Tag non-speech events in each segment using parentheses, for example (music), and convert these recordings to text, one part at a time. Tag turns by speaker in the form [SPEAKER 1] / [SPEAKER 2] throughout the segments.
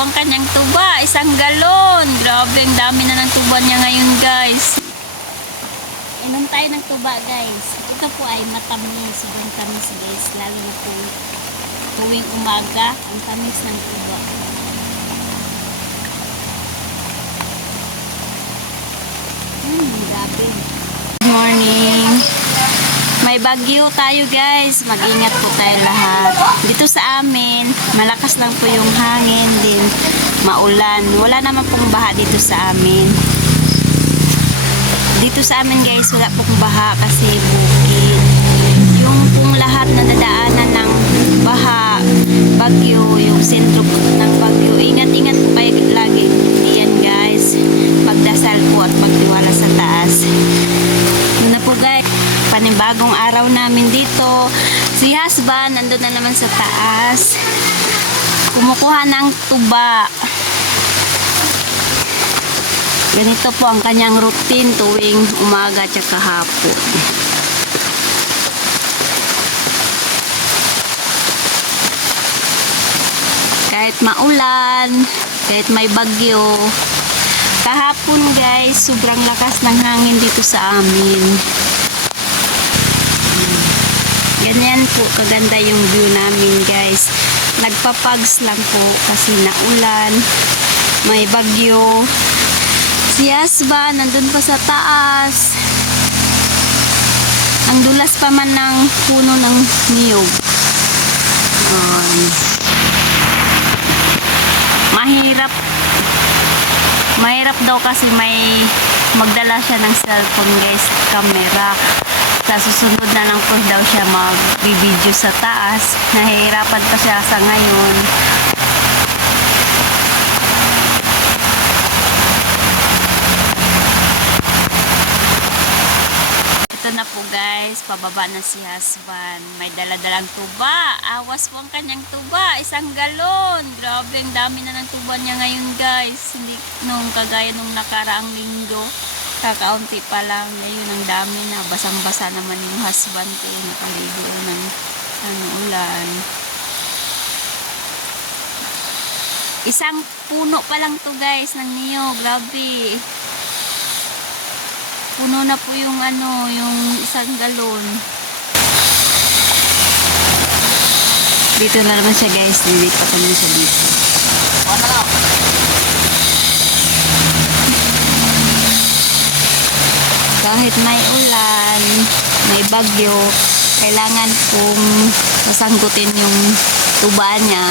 [SPEAKER 1] Ang kanyang tuba, isang galon. Grabe, ang dami na ng tuba niya ngayon, guys. Inom tayo ng tuba, guys. Ito po ay matamis. Sobrang tamis, guys. Lalo na po tuwing umaga, ang tamis ng tuba. Hmm, grabe. Good morning. May bagyo tayo guys. Mag-ingat po tayo lahat. Dito sa amin, malakas lang po yung hangin din. Maulan. Wala naman pong baha dito sa amin. Dito sa amin guys, wala pong baha kasi bukid. Yung pong lahat na dadaanan ng baha, bagyo, yung sentro ng bagyo. Ingat-ingat po kayo lagi. Yan guys. Pagdasal po at magtiwala sa taas. Panibagong araw namin dito. Si husband nandun na naman sa taas. Kumukuha ng tuba. Ganito po ang kanyang routine tuwing umaga at hapon. Kahit maulan, kahit may bagyo, kahapon guys, sobrang lakas ng hangin dito sa amin. Ganyan po kaganda yung view namin guys. Nagpapags lang po kasi naulan, may bagyo. Si Asba nandun pa sa taas. Ang dulas pa man ng puno ng niyog. Ayan. Mahirap mahirap daw kasi may magdala siya ng cellphone guys, camera. Sa susunod na lang po daw siya mag-video sa taas. Nahihirapan pa siya sa ngayon. Ito na po guys, pababa na si husband. May daladalang tuba. Awas po ang kanyang tuba. Isang galon. Grabe, ang dami na ng tuba niya ngayon guys. Hindi nung kagaya nung nakaraang linggo. Kakaunti pa lang. Ngayon ang dami na. Basang-basa naman yung husband ko. Nakaligo ng ano, ulan. Isang puno pa lang to guys ng niyo. Grabe. Puno na po yung ano, yung isang galon. Dito na naman siya guys. Dilipat naman siya dito. Kahit may ulan, may bagyo, kailangan pong sasanggutin yung tuba niya.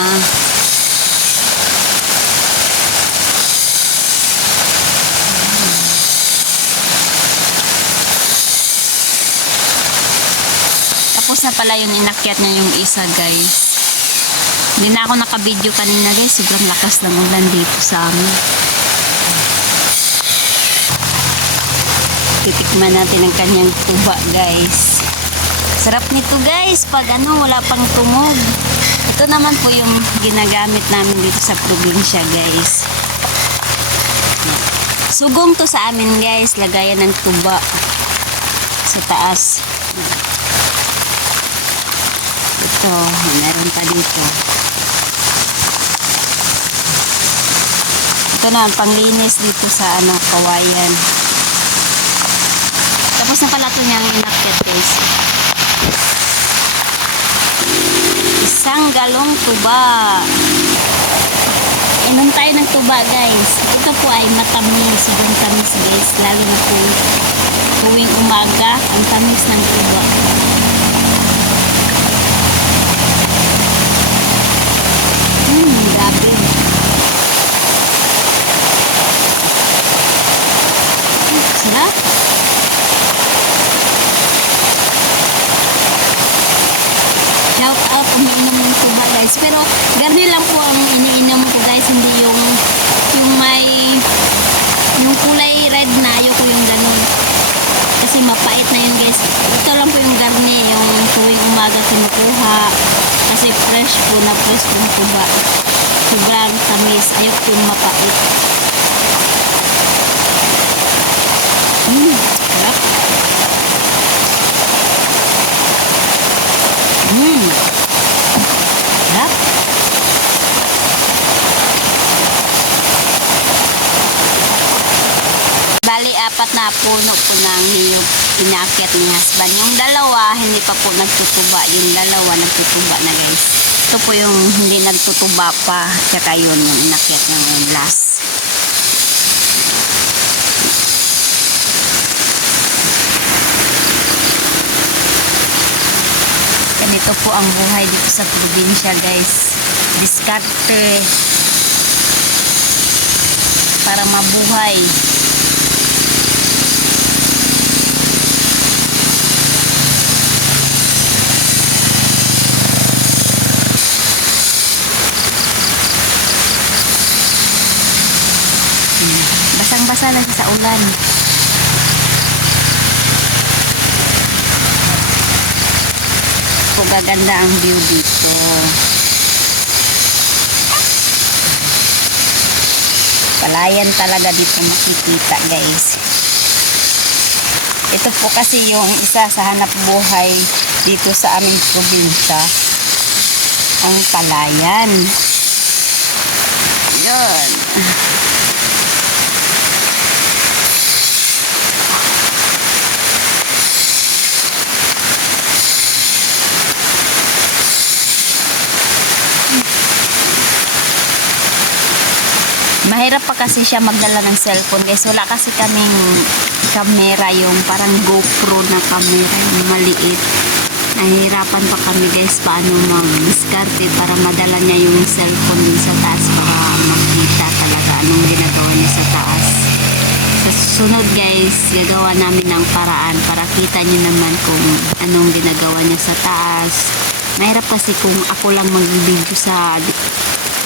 [SPEAKER 1] Tapos na pala yung inakyat niya yung isa guys. Hindi na ako nakabideo kanina guys. Sobrang lakas ng ulan dito sa amin. Titikman natin ang kanyang tuba guys. Sarap nito guys pag ano wala pang tumog. Ito naman po yung ginagamit namin dito sa probinsya guys. Sugong to sa amin guys. Lagayan ng tuba sa taas. Ito, meron pa dito. Ito na, ang panglinis dito sa ano, kawayan. Tapos na pala ito niya yung nakit guys. Isang galong tuba. Inom tayo ng tuba guys. Ito po ay matamis. Sobrang tamis guys. Lalo na po tuwing umaga, ang tamis ng tuba. Hmm, grabe. Hmm, Sarap. Shout out umiinom ng tuba guys. Pero garni lang po ang iniinom ko guys. Hindi yung yung may yung kulay red na ayoko yung ganun. Kasi mapait na yun guys. Ito lang po yung garni. Yung tuwing umaga kinukuha. Kasi fresh po na fresh po yung tuba. Sobrang tamis. Ayoko yung mapait. Mm, sarap. Mm. Sarap. Apat na puno po ng niyog inakyat ni husband. Yung dalawa, hindi pa po nagtutuba. Yung dalawa, nagtutuba na guys. Ito po yung hindi nagtutuba pa. Tsaka yun, yung inakyat ngayon last. Ganito po ang buhay dito sa probinsya guys. Diskarte para mabuhay. Hmm. Basang-basa lang sa ulan. Po gaganda ang view dito. Palayan talaga dito makikita guys. Ito po kasi yung isa sa hanap buhay dito sa aming probinsya. Ang palayan. Yun. Mahirap pa kasi siya magdala ng cellphone guys. Wala kasi kaming camera yung parang GoPro na camera yung maliit. Nahihirapan pa kami guys paano mag-discarte para madala niya yung cellphone dun sa taas para makita talaga anong ginagawa niya sa taas. Sa susunod guys, gagawa namin ng paraan para kita niyo naman kung anong ginagawa niya sa taas. Mahirap kasi kung ako lang mag-video sa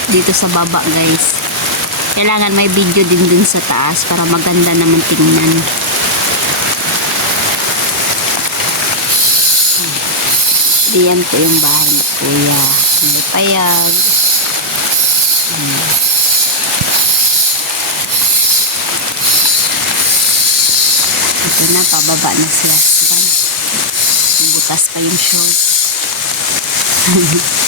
[SPEAKER 1] dito sa baba guys kailangan may video din dun sa taas para maganda naman tingnan. Diyan po yung bahay ni Kuya. May payag. Ito na, pababa na si husband. Butas pa yung short. (laughs)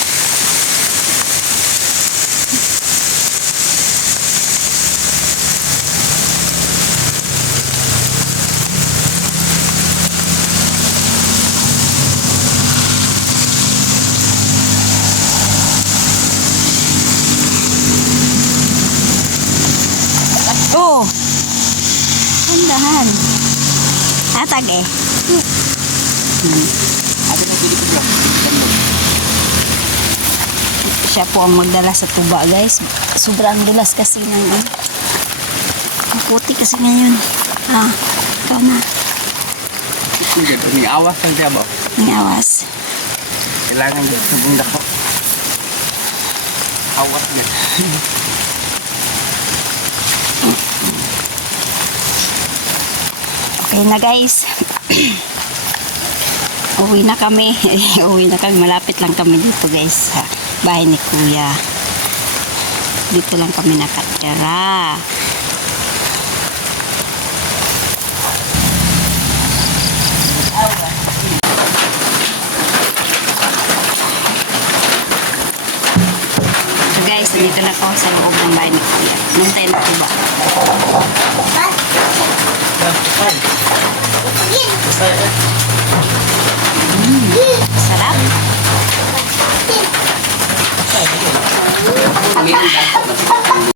[SPEAKER 1] Hatag eh. Hmm. Siya po ang magdala sa tuba guys. Sobrang dulas kasi ng ano. Ang puti kasi ngayon. Ah, ikaw na.
[SPEAKER 2] May awas ng diabo.
[SPEAKER 1] May awas.
[SPEAKER 2] Kailangan dito sa bunda ko. Awas niya. (laughs)
[SPEAKER 1] Okay na guys. (clears throat) Uwi na kami. (laughs) Uwi na kami. Malapit lang kami dito guys. Bahay ni Kuya. Dito lang kami nakatira. So guys, dito na ako sa loob ng bahay ni Kuya. Nung tayo na ba? Sarap.